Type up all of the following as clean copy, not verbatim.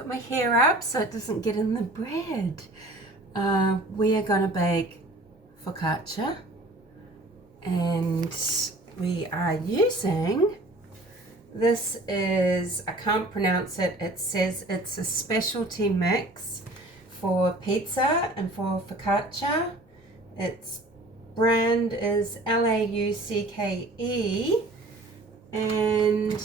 got my hair up so it doesn't get in the bread. We are going to bake focaccia, and we are using, this is, I can't pronounce it, it says it's a specialty mix for pizza and for focaccia. Its brand is LAUCKE, and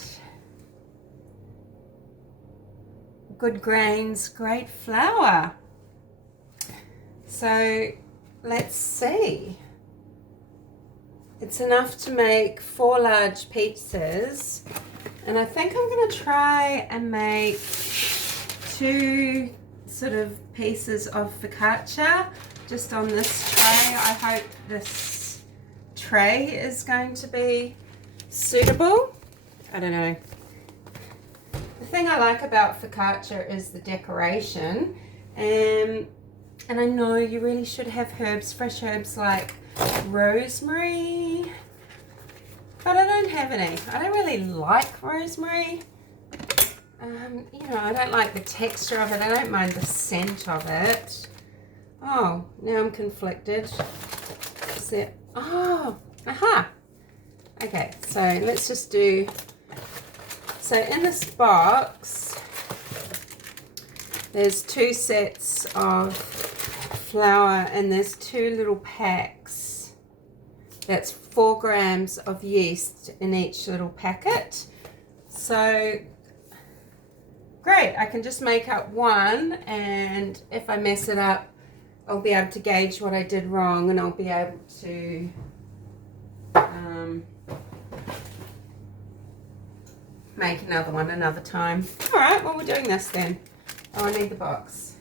good grains, great flour. So let's see. It's enough to make 4 large pizzas, and I think I'm going to try and make 2 sort of pieces of focaccia just on this tray. I hope this tray is going to be suitable. I don't know. The thing I like about focaccia is the decoration, and I know you really should have herbs, fresh herbs like rosemary, but I don't have any. I don't really like rosemary. You know, I don't like the texture of it. I don't mind the scent of it. Oh, now I'm conflicted. Is there, oh, aha. Okay, so let's just do, so in this box, there's 2 sets of flour, and there's 2 little packs. That's 4 grams of yeast in each little packet. So great, I can just make up one, and if I mess it up, I'll be able to gauge what I did wrong, and I'll be able to make another one another time. All right, well, we're doing this then. Oh, I need the box.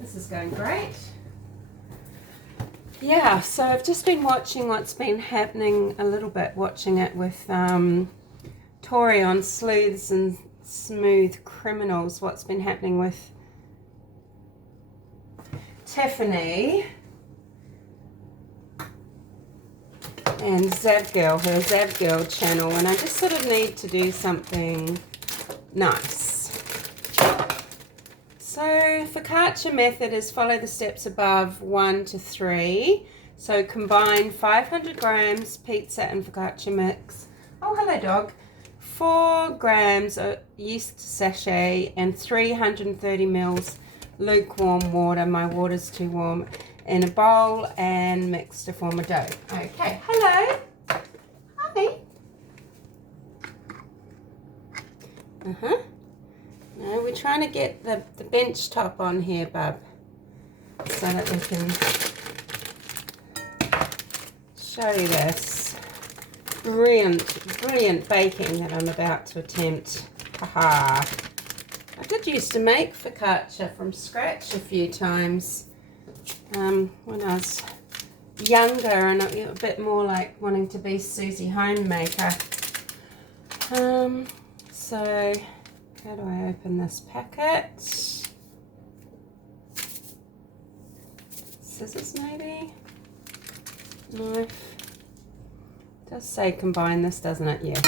This is going great. Yeah, so I've just been watching what's been happening a little bit, watching it with Tori on Sleuths and Smooth Criminals, what's been happening with Tiffany and Zavgirl, her Zavgirl channel, and I just sort of need to do something nice. So focaccia method is follow the steps above 1 to 3. So combine 500 grams pizza and focaccia mix. Oh, hello dog. 4 grams of yeast sachet and 330 mils lukewarm water. My water's too warm. In a bowl and mix to form a dough. Okay, hello. Hi. No, we're trying to get the bench top on here, bub, so that we can show you this brilliant baking that I'm about to attempt. Haha. I did used to make focaccia from scratch a few times when I was younger and a bit more like wanting to be Susie Homemaker. So how do I open this packet? Scissors maybe? Knife. It does say combine this, doesn't it? Yes.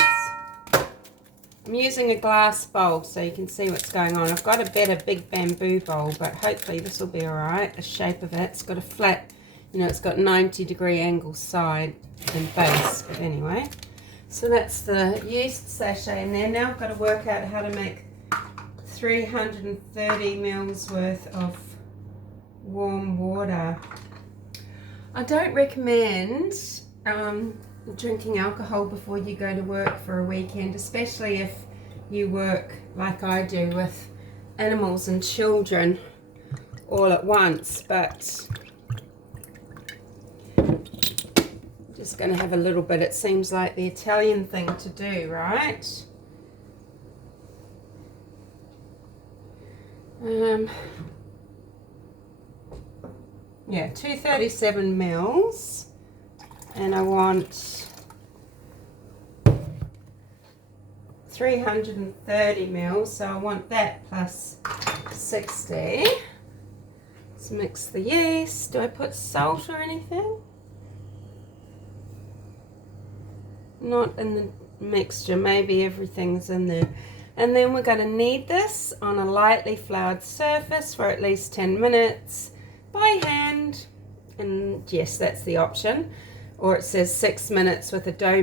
I'm using a glass bowl so you can see what's going on. I've got a better big bamboo bowl, but hopefully this will be alright. The shape of it, it's got a flat, you know, it's got 90-degree angle side and base, but anyway. So that's the yeast sachet in there. Now I've got to work out how to make 330 mils worth of warm water. I don't recommend drinking alcohol before you go to work for a weekend, especially if you work like I do with animals and children all at once, but I'm just going to have a little bit. It seems like the Italian thing to do, right? Yeah, 237 mils, and I want 330 mils, so I want that plus 60. Let's mix the yeast. Do I put salt or anything? Not in the mixture, maybe everything's in there. And then we're going to knead this on a lightly floured surface for at least 10 minutes by hand. And yes, that's the option. Or it says 6 minutes with a dough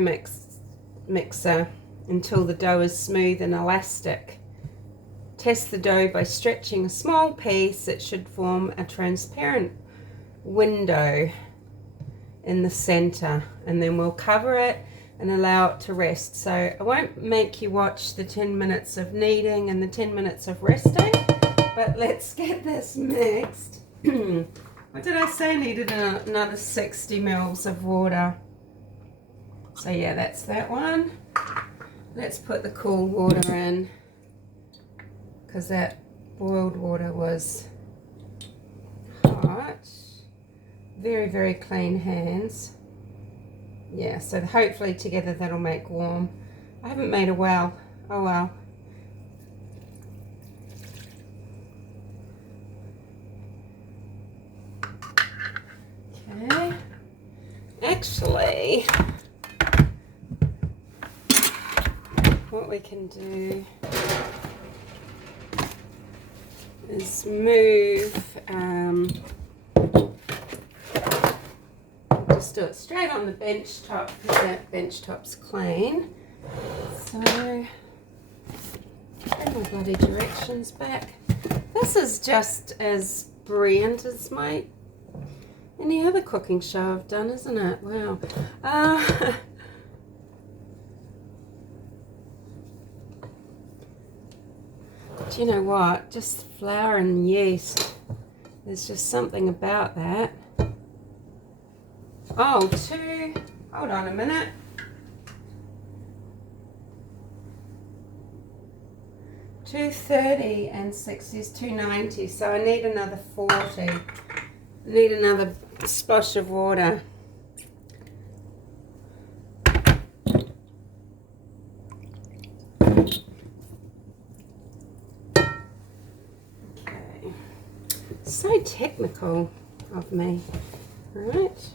mixer until the dough is smooth and elastic. Test the dough by stretching a small piece. It should form a transparent window in the center, and then we'll cover it and allow it to rest. So I won't make you watch the 10 minutes of kneading and the 10 minutes of resting, but let's get this mixed. What did I say? Needed another 60 mils of water. So yeah, that's that one. Let's put the cool water in, because that boiled water was hot. Very, very clean hands. Yeah, so hopefully together that'll make warm. I haven't made a well. Oh well. Okay. Actually, what we can do is move, just do it straight on the bench top, because that bench top's clean. So, bring my bloody directions back. This is just as brilliant as any other cooking show I've done, isn't it? Wow. Do you know what? Just flour and yeast. There's just something about that. Oh, hold on a minute. 230 and 60 is 290, so I need another 40. I need another splash of water. So technical of me, right?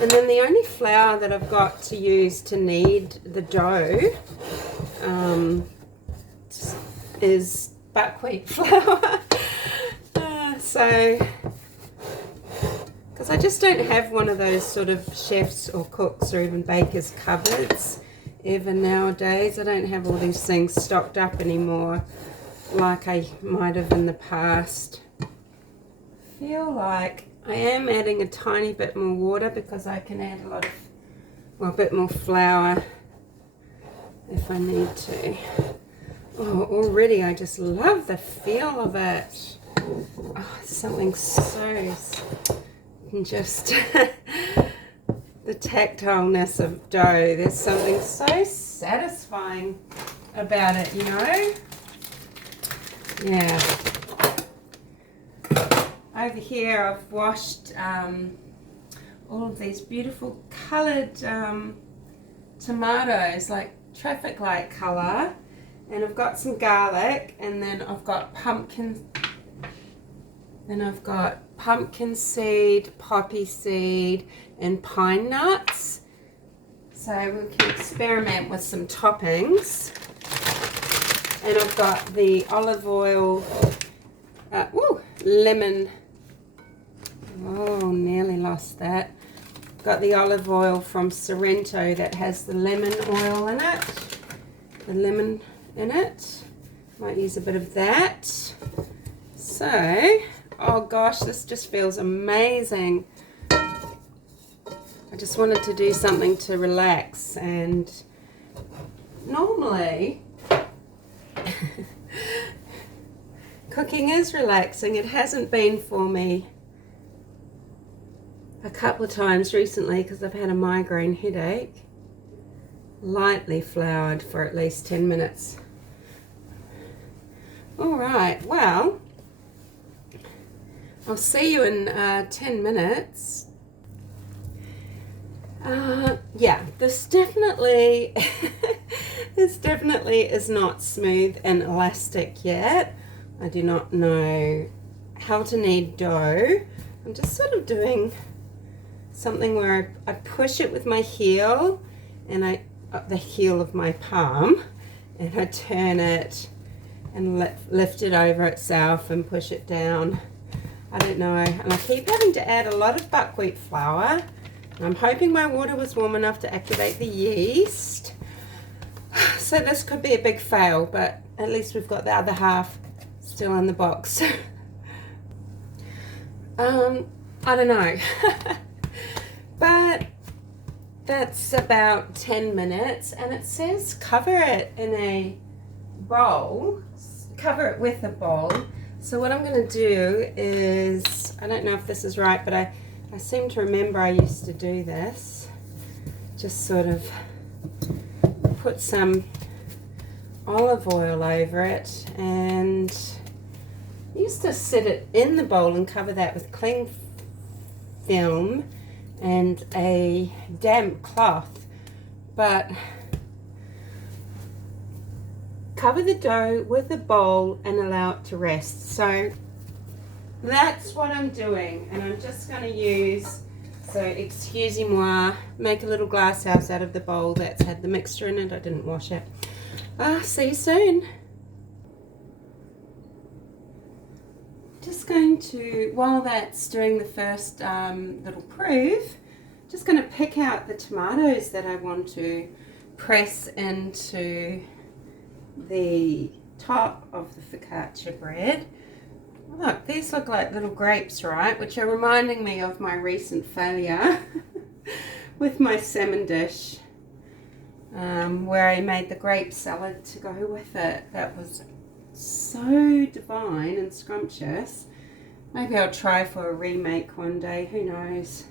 And then the only flour that I've got to use to knead the dough is buckwheat flour. So, because I just don't have one of those sort of chefs or cooks or even bakers cupboards ever nowadays. I don't have all these things stocked up anymore like I might have in the past. I feel like I am adding a tiny bit more water because I can add a bit more flour if I need to. Oh, already I just love the feel of it. Oh, something so, just the tactileness of dough. There's something so satisfying about it, you know? Yeah. Over here I've washed all of these beautiful coloured tomatoes, like traffic light colour, and I've got some garlic, and then I've got pumpkin seed, poppy seed, and pine nuts. So we can experiment with some toppings. And I've got the olive oil, lemon. Oh, nearly lost that. Got the olive oil from Sorrento that has the lemon oil in it. The lemon in it. Might use a bit of that. So, oh gosh, this just feels amazing. I just wanted to do something to relax, and normally cooking is relaxing. It hasn't been for me a couple of times recently because I've had a migraine headache. Lightly floured for at least 10 minutes. Alright, well, I'll see you in 10 minutes. Yeah, this definitely is not smooth and elastic yet. I do not know how to knead dough. I'm just sort of doing something where I push it with my heel, and the heel of my palm, and I turn it and lift it over itself and push it down. I don't know, and I keep having to add a lot of buckwheat flour. I'm hoping my water was warm enough to activate the yeast. So this could be a big fail, but at least we've got the other half still in the box. I don't know. But that's about 10 minutes, and it says cover it in a bowl, cover it with a bowl. So what I'm going to do is, I don't know if this is right, but I seem to remember I used to do this. Just sort of put some olive oil over it, and used to set it in the bowl and cover that with cling film and a damp cloth, but cover the dough with a bowl and allow it to rest. So that's what I'm doing, and I'm just going to use, so excusez-moi, make a little glass house out of the bowl that's had the mixture in it. I didn't wash it. See you soon. Just going to, while that's doing the first little proof, just going to pick out the tomatoes that I want to press into the top of the focaccia bread. Look, these look like little grapes, right? Which are reminding me of my recent failure with my salmon dish, where I made the grape salad to go with it. That was so divine and scrumptious. Maybe I'll try for a remake one day, who knows.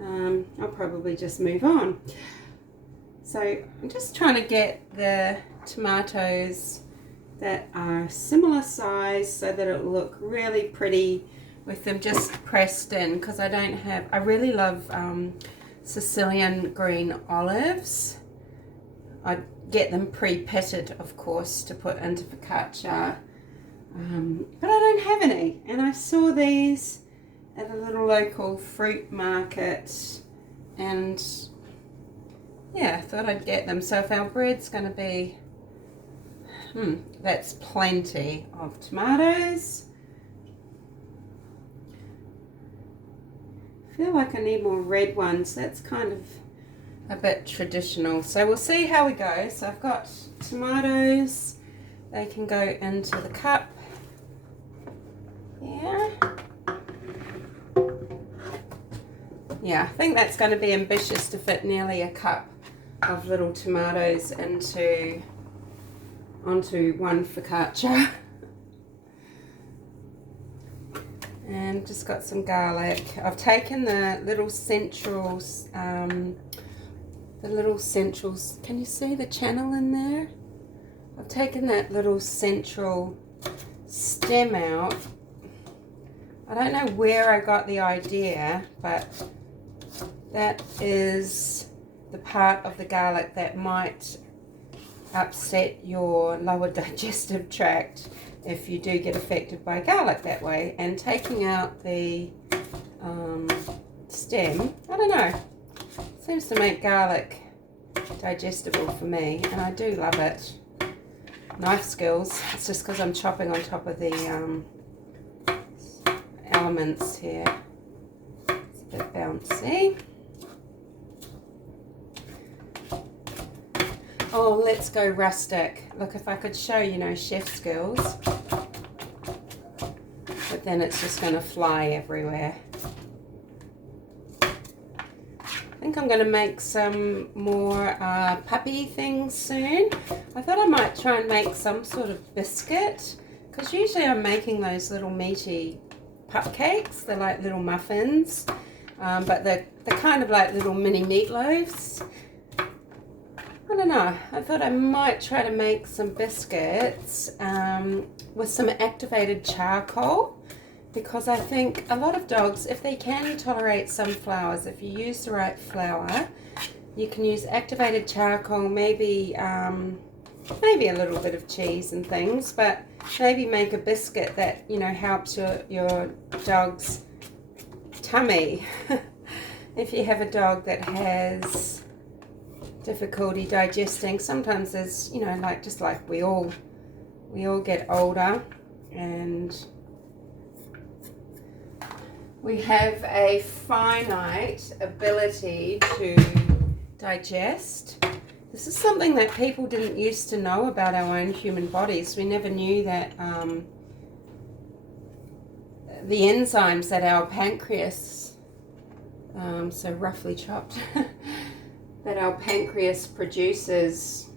I'll probably just move on. So I'm just trying to get the tomatoes that are similar size so that it'll look really pretty with them just pressed in, because I don't have, I really love Sicilian green olives. I get them pre-pitted, of course, to put into focaccia, but I don't have any, and I saw these at a little local fruit market, and yeah, I thought I'd get them. So if our bread's going to be, that's plenty of tomatoes. I feel like I need more red ones. That's kind of a bit traditional. So we'll see how we go. So I've got tomatoes. They can go into the cup. Yeah, I think that's going to be ambitious to fit nearly a cup of little tomatoes onto one focaccia. And just got some garlic. I've taken the little centrals, can you see the channel in there? I've taken that little central stem out. I don't know where I got the idea, but that is the part of the garlic that might upset your lower digestive tract if you do get affected by garlic that way. And taking out the stem, I don't know, seems to make garlic digestible for me, and I do love it. Knife skills, it's just because I'm chopping on top of the elements here. It's a bit bouncy. Oh, let's go rustic. Look, if I could show, chef skills. But then it's just going to fly everywhere. I think I'm going to make some more puppy things soon. I thought I might try and make some sort of biscuit, because usually I'm making those little meaty pup cakes. They're like little muffins, but they're kind of like little mini meatloaves. I don't know, I thought I might try to make some biscuits with some activated charcoal, because I think a lot of dogs, if they can tolerate some flours, if you use the right flour, you can use activated charcoal, maybe a little bit of cheese and things, but maybe make a biscuit that, helps your dog's tummy. If you have a dog that has difficulty digesting. Sometimes there's, you know, like just like we all get older and we have a finite ability to digest. This is something that people didn't used to know about our own human bodies. We never knew that the enzymes that our pancreas, so roughly chopped, that our pancreas produces,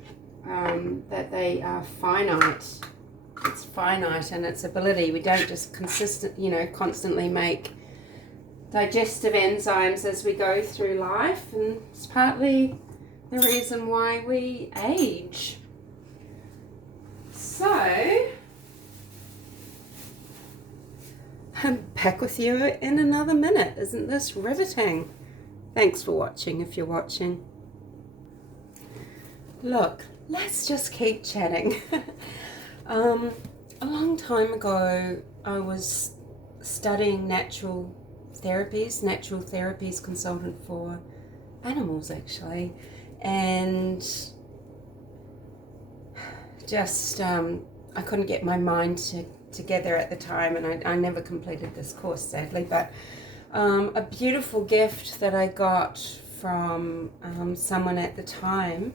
that they are finite. It's finite in its ability. We don't just constantly make digestive enzymes as we go through life, and it's partly the reason why we age. So, I'm back with you in another minute. Isn't this riveting? Thanks for watching if you're watching. Look, let's just keep chatting. A long time ago, I was studying natural therapies consultant for animals actually, and just I couldn't get my mind together at the time, and I never completed this course sadly, but a beautiful gift that I got from someone at the time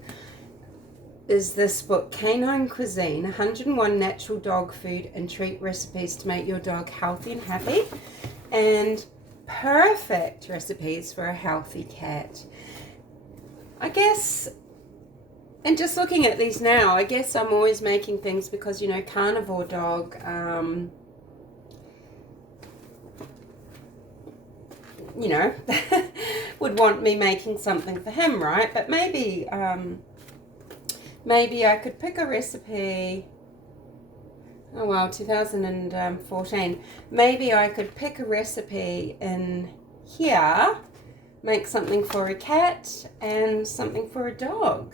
is this book, Canine Cuisine, 101 Natural Dog Food and Treat Recipes to Make Your Dog Healthy and Happy, and perfect recipes for a healthy cat. I guess, and just looking at these now, I guess I'm always making things because, you know, carnivore dog, you know, would want me making something for him, right? But maybe I could pick a recipe. Oh well, 2014. Maybe I could pick a recipe in here, make something for a cat and something for a dog.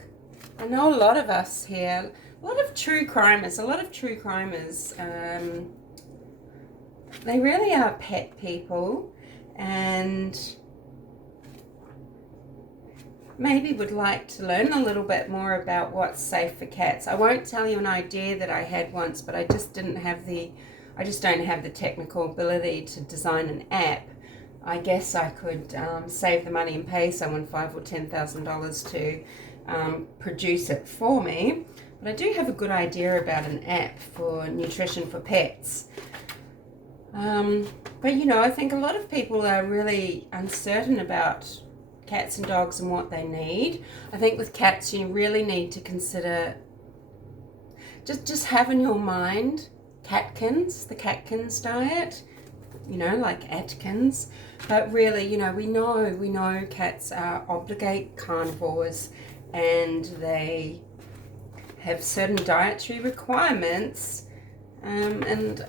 I know a lot of us here, a lot of true crimers, they really are pet people, and maybe would like to learn a little bit more about what's safe for cats. I won't tell you an idea that I had once, but I just don't have the technical ability to design an app. I guess I could save the money and pay someone $5,000 or $10,000 to produce it for me. But I do have a good idea about an app for nutrition for pets. But you know, I think a lot of people are really uncertain about cats and dogs and what they need. I think with cats you really need to consider, just have in your mind Catkins, the Catkins diet, you know, like Atkins. But really, you know, we know cats are obligate carnivores, and they have certain dietary requirements, and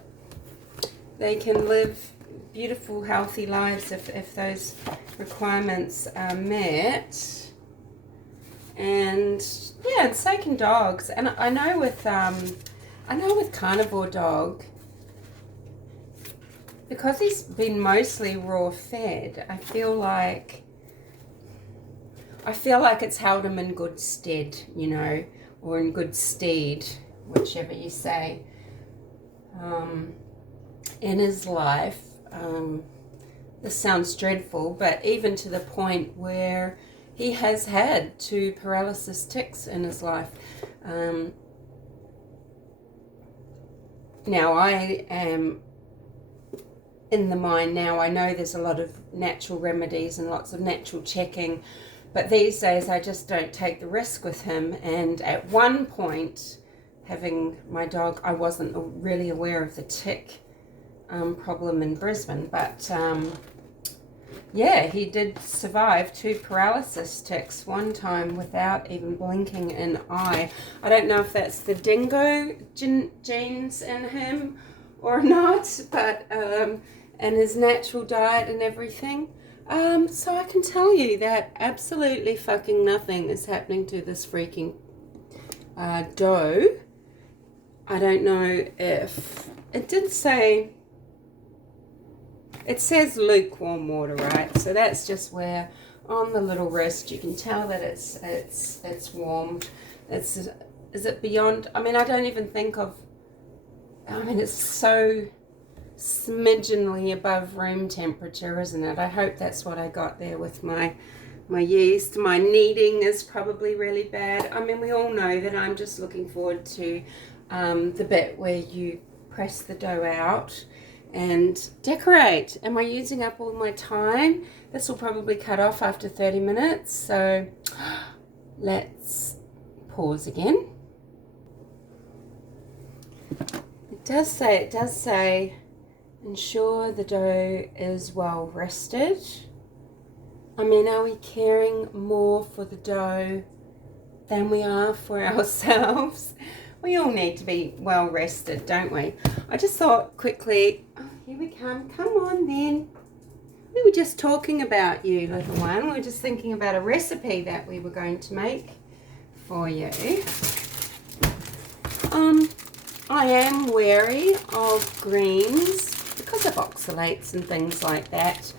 they can live beautiful, healthy lives if those requirements are met. And yeah, and so can dogs. And I know with carnivore dog, because he's been mostly raw fed, I feel like it's held him in good stead, you know, or in good stead, whichever you say, in his life. This sounds dreadful, but even to the point where he has had 2 paralysis tics in his life. Now I am in the mind now. I know there's a lot of natural remedies and lots of natural checking, but these days I just don't take the risk with him. And at one point, having my dog, I wasn't really aware of the tick problem in Brisbane, but yeah, he did survive 2 paralysis tics one time without even blinking an eye. I don't know if that's the dingo genes in him or not, but and his natural diet and everything. So I can tell you that absolutely fucking nothing is happening to this freaking doe. I don't know if it did say. It says lukewarm water, right? So that's just where on the little wrist. You can tell that it's warmed. Is it beyond? I mean, I don't even think of. I mean, it's so smidgenly above room temperature, isn't it? I hope that's what I got there with my yeast. My kneading is probably really bad. I mean, we all know that I'm just looking forward to the bit where you press the dough out and decorate. Am I using up all my time? This will probably cut off after 30 minutes. So let's pause again. It does say, ensure the dough is well rested. I mean, are we caring more for the dough than we are for ourselves? We all need to be well rested, don't we? I just thought quickly, oh, here we come. Come on then. We were just talking about you, little one. We were just thinking about a recipe that we were going to make for you. I am wary of greens because of oxalates and things like that.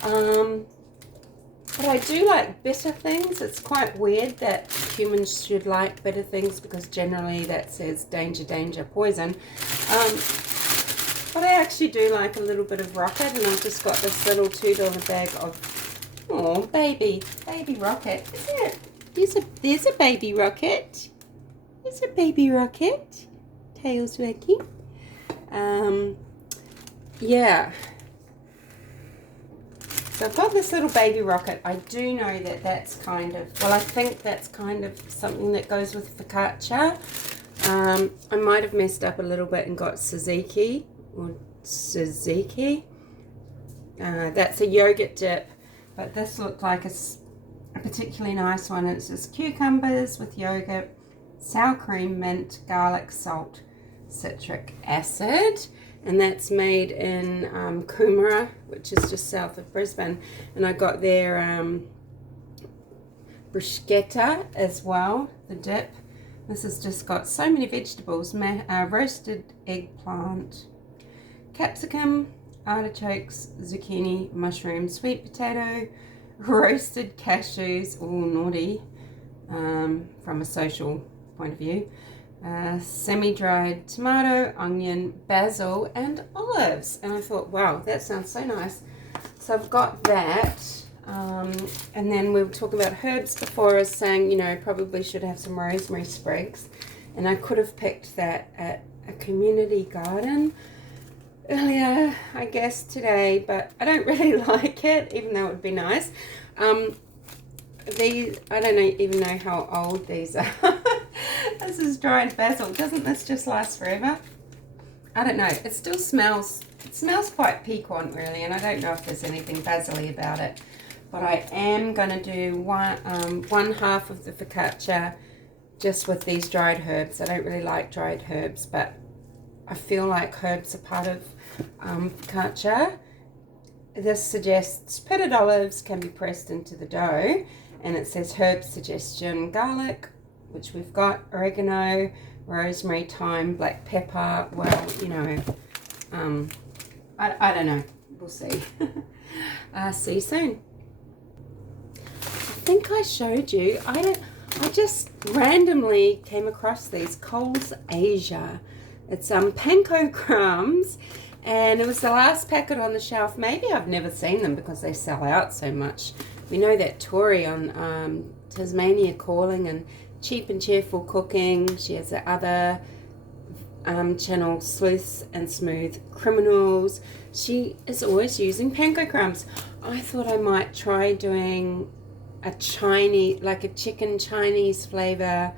But I do like bitter things. It's quite weird that humans should like bitter things because generally that says danger, danger, poison. But I actually do like a little bit of rocket, and I've just got this little $2 bag of, oh, baby rocket. Is it? There's a baby rocket. There's a baby rocket. Tail's wagging. Yeah. So I've got this little baby rocket. I do know that that's kind of, well, I think that's kind of something that goes with focaccia. I might have messed up a little bit and got tzatziki. That's a yogurt dip, but this looked like a particularly nice one. It's just cucumbers with yogurt, sour cream, mint, garlic, salt, citric acid. And that's made in Kilmer, which is just south of Brisbane. And I got their bruschetta as well, the dip. This has just got so many vegetables: roasted eggplant, capsicum, artichokes, zucchini, mushroom, sweet potato, roasted cashews, all naughty from a social point of view. Semi-dried tomato, onion, basil, and olives. And I thought, wow, that sounds so nice. So I've got that. And then we were talking about herbs before. I was saying, you know, probably should have some rosemary sprigs. And I could have picked that at a community garden earlier, I guess, today. But I don't really like it, even though it would be nice. These, I don't even know how old these are. This is dried basil. Doesn't this just last forever? I don't know. It still smells, it smells quite piquant really, and I don't know if there's anything basil-y about it. But I am going to do one half of the focaccia just with these dried herbs. I don't really like dried herbs, but I feel like herbs are part of focaccia. This suggests pitted olives can be pressed into the dough, and it says herb suggestion: garlic, which we've got, oregano, rosemary, thyme, black pepper. Well, you know, I don't know. We'll see. See you soon. I think I showed you. I just randomly came across these Coles Asia. It's panko crumbs, and it was the last packet on the shelf. Maybe I've never seen them because they sell out so much. We know that Tori on Tasmania Calling and Cheap and Cheerful Cooking, she has the other channel, Sleuths and Smooth Criminals. She is always using panko crumbs. I thought I might try doing a Chinese, like a chicken Chinese flavor,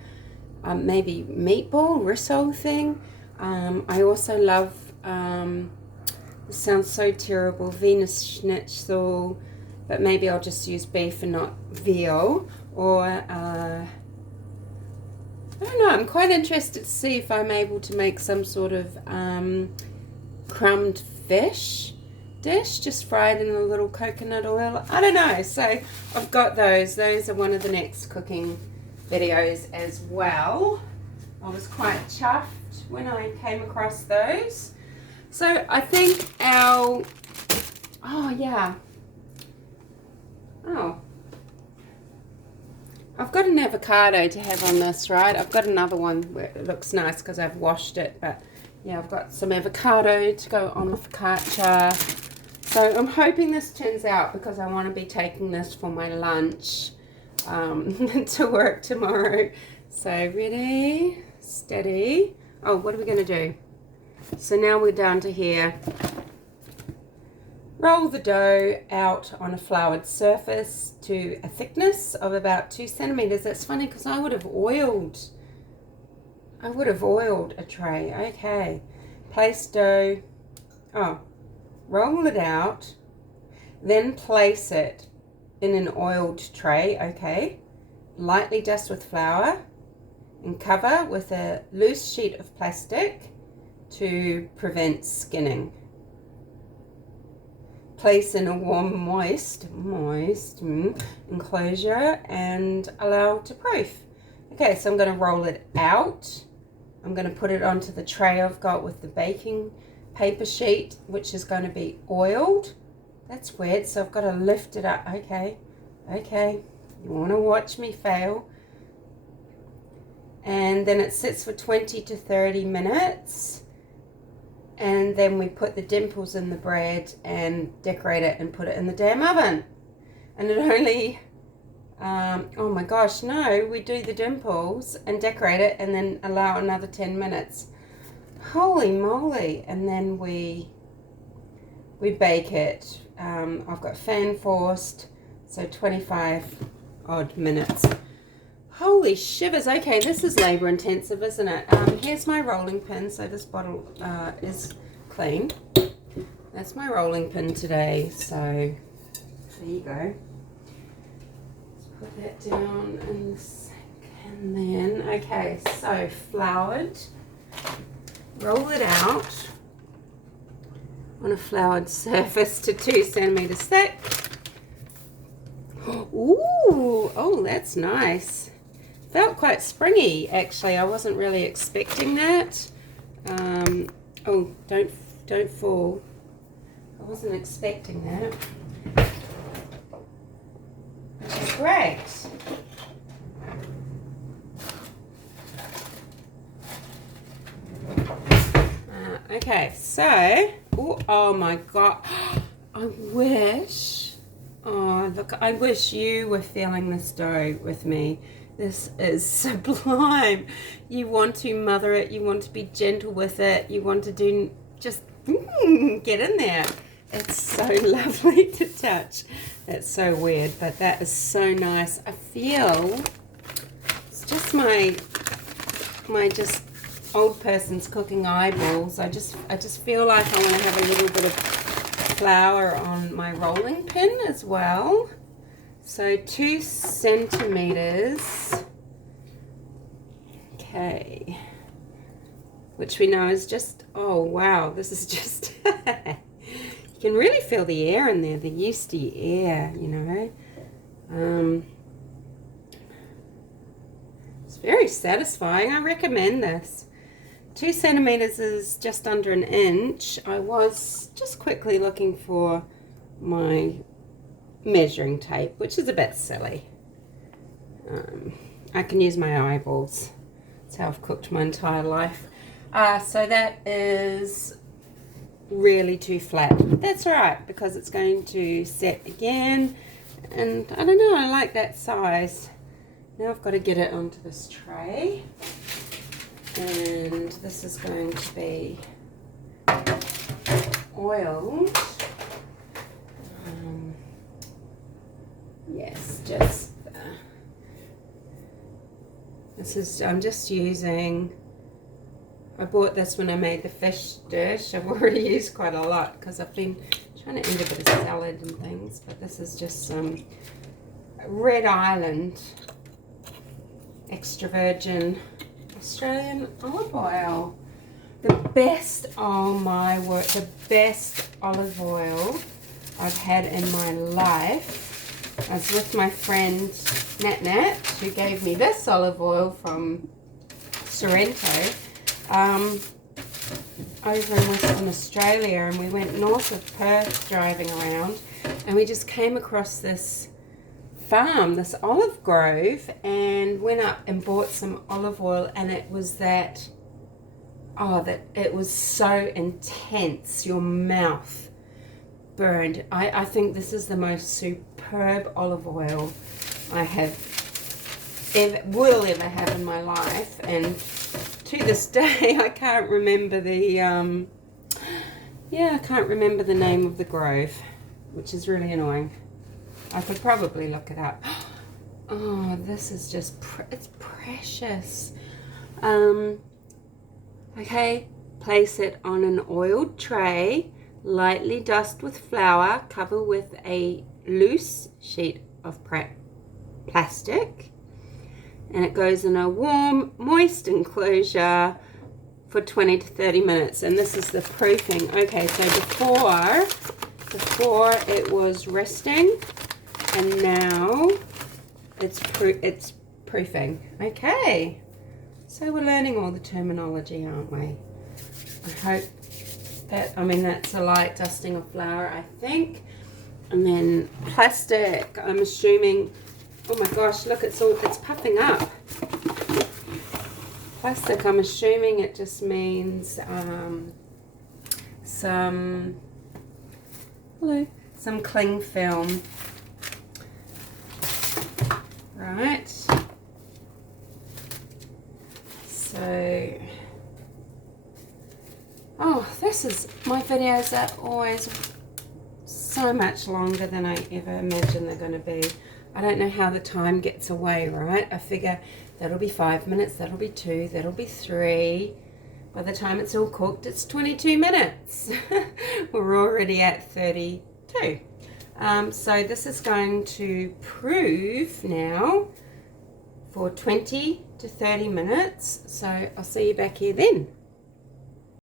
maybe meatball risotto thing. I also love, this sounds so terrible, Venus Schnitzel, but maybe I'll just use beef and not veal. Or I don't know, I'm quite interested to see if I'm able to make some sort of crumbed fish dish, just fried in a little coconut oil. I don't know. So I've got those. Those are one of the next cooking videos as well. I was quite chuffed when I came across those. So I think our, oh yeah. Oh, I've got an avocado to have on this, right? I've got another one where it looks nice because I've washed it, but yeah, I've got some avocado to go on the focaccia. So I'm hoping this turns out because I want to be taking this for my lunch to work tomorrow. So ready, steady. Oh, what are we going to do? So now we're down to here. Roll the dough out on a floured surface to a thickness of about 2 centimeters. That's funny because I would have oiled a tray. Okay. Place dough. Oh, roll it out. Then place it in an oiled tray. Okay. Lightly dust with flour and cover with a loose sheet of plastic to prevent skinning. Place in a warm, moist enclosure and allow to proof. Okay, so I'm going to roll it out. I'm going to put it onto the tray I've got with the baking paper sheet, which is going to be oiled. That's weird, so I've got to lift it up. Okay, you want to watch me fail. And then it sits for 20 to 30 minutes. And then we put the dimples in the bread and decorate it and put it in the damn oven. And it only, oh my gosh, no, we do the dimples and decorate it and then allow another 10 minutes. Holy moly. And then we bake it. I've got fan forced, so 25 odd minutes. Holy shivers. Okay, this is labor intensive, isn't it? Here's my rolling pin. So this bottle is clean. That's my rolling pin today. So there you go. Let's put that down in the sink. And then, okay, so floured. Roll it out on a floured surface to 2 centimeters thick. Ooh, oh, that's nice. Felt quite springy, actually. I wasn't really expecting that. Oh, don't fall. I wasn't expecting that. Which is great. Okay, so, oh my God. I wish, oh look, I wish you were feeling this dough with me. This is sublime. You want to mother it. You want to be gentle with it. You want to do just get in there. It's so lovely to touch. It's so weird, but that is so nice. I feel it's just my just old person's cooking eyeballs. I just feel like I want to have a little bit of flour on my rolling pin as well. So 2 centimeters, okay, which we know is just, oh wow, this is just, you can really feel the air in there, the yeasty air, you know. It's very satisfying. I recommend this. 2 centimeters is just under an inch. I was just quickly looking for my measuring tape, which is a bit silly. I can use my eyeballs. That's how I've cooked my entire life. So that is really too flat. That's all right because it's going to set again, and I don't know, I like that size. Now I've got to get it onto this tray, and this is going to be oiled. Yes, just this is, I'm just using, I bought this when I made the fish dish. I've already used quite a lot because I've been trying to eat a bit of salad and things, but this is just some Red Island extra virgin Australian olive oil. The best, oh my word, the best olive oil I've had in my life. I was with my friend Nat, who gave me this olive oil from Sorrento over in Western Australia, and we went north of Perth driving around, and we just came across this farm, this olive grove, and went up and bought some olive oil, and it was that it was so intense, your mouth burned. I think this is the most superb olive oil I will ever have in my life, and to this day I can't remember the I can't remember the name of the grove, which is really annoying. I could probably look it up. Oh, this is just it's precious. Okay, place it on an oiled tray, lightly dust with flour, cover with a loose sheet of plastic, and it goes in a warm, moist enclosure for 20 to 30 minutes. And this is the proofing. Okay, so before it was resting, and now it's proofing. Okay, so we're learning all the terminology, aren't we? I hope that, that's a light dusting of flour, I think. And then plastic, I'm assuming, oh my gosh, look, it's puffing up. Plastic, I'm assuming it just means some cling film. Right. So, my videos are always so much longer than I ever imagined they're going to be. I don't know how the time gets away, right? I figure that'll be 5 minutes, that'll be 2, that'll be 3. By the time it's all cooked, it's 22 minutes. We're already at 32. So this is going to proof now for 20 to 30 minutes. So I'll see you back here then.